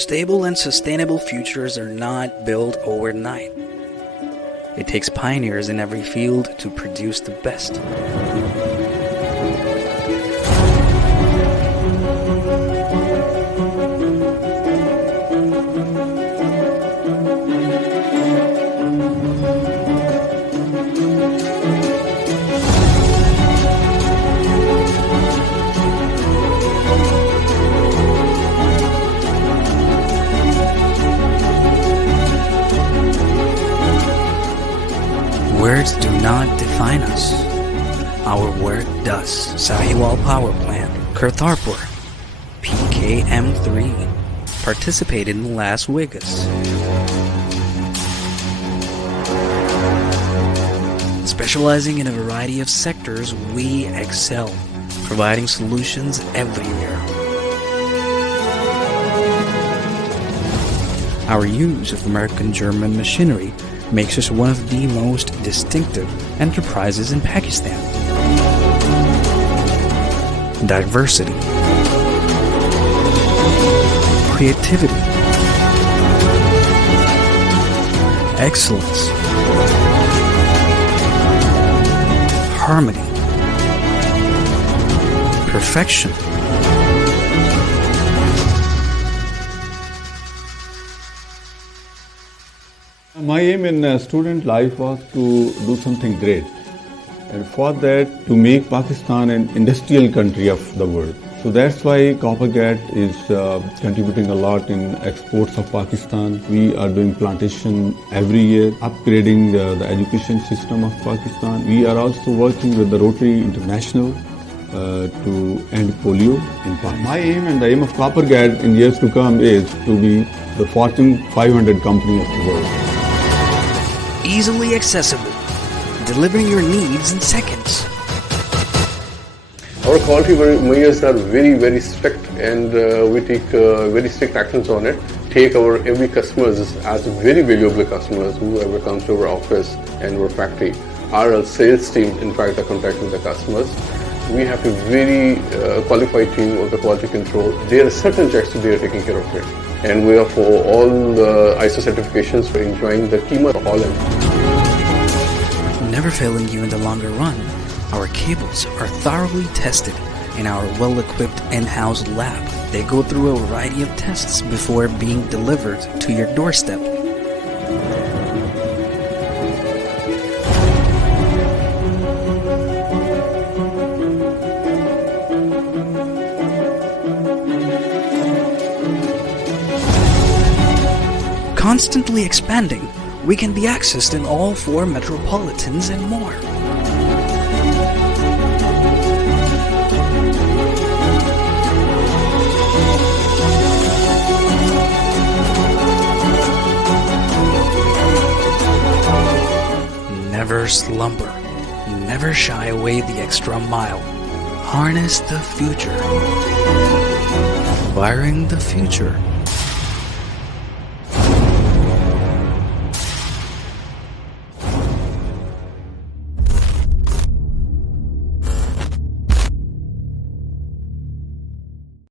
Stable and sustainable futures are not built overnight. It takes pioneers in every field to produce the best. Words do not define us. Our work does. Sahiwal Power Plant, Kartarpur, PKM3, participated in Las Vegas. Specializing in a variety of sectors, we excel, providing solutions everywhere. Our use of American-German machinery makes us one of the most distinctive enterprises in Pakistan. Diversity, creativity, excellence, harmony, perfection. My aim in student life was to do something great, and for that to make Pakistan an industrial country of the world. So that's why COPPERGAT is contributing a lot in exports of Pakistan. We are doing plantation every year, upgrading the education system of Pakistan. We are also working with the Rotary International to end polio in Pakistan. My aim and the aim of COPPERGAT in years to come is to be the Fortune 500 company of the world. Easily accessible, delivering your needs in seconds. Our quality measures are very strict, and we take very strict actions on it. Take our every customers as very valuable customers. Whoever comes to our office and our factory, our sales team in fact are contacting the customers. We have a very qualified team of the quality control. There are certain checks they are taking care of it. And we are for all the ISO certifications for enjoying the Kima of Holland. Never failing you in the longer run, our cables are thoroughly tested in our well-equipped in-house lab. They go through a variety of tests before being delivered to your doorstep. Constantly expanding, we can be accessed in all 4 metropolitans and more. Never slumber, never shy away the extra mile. Harness the future, wiring the future.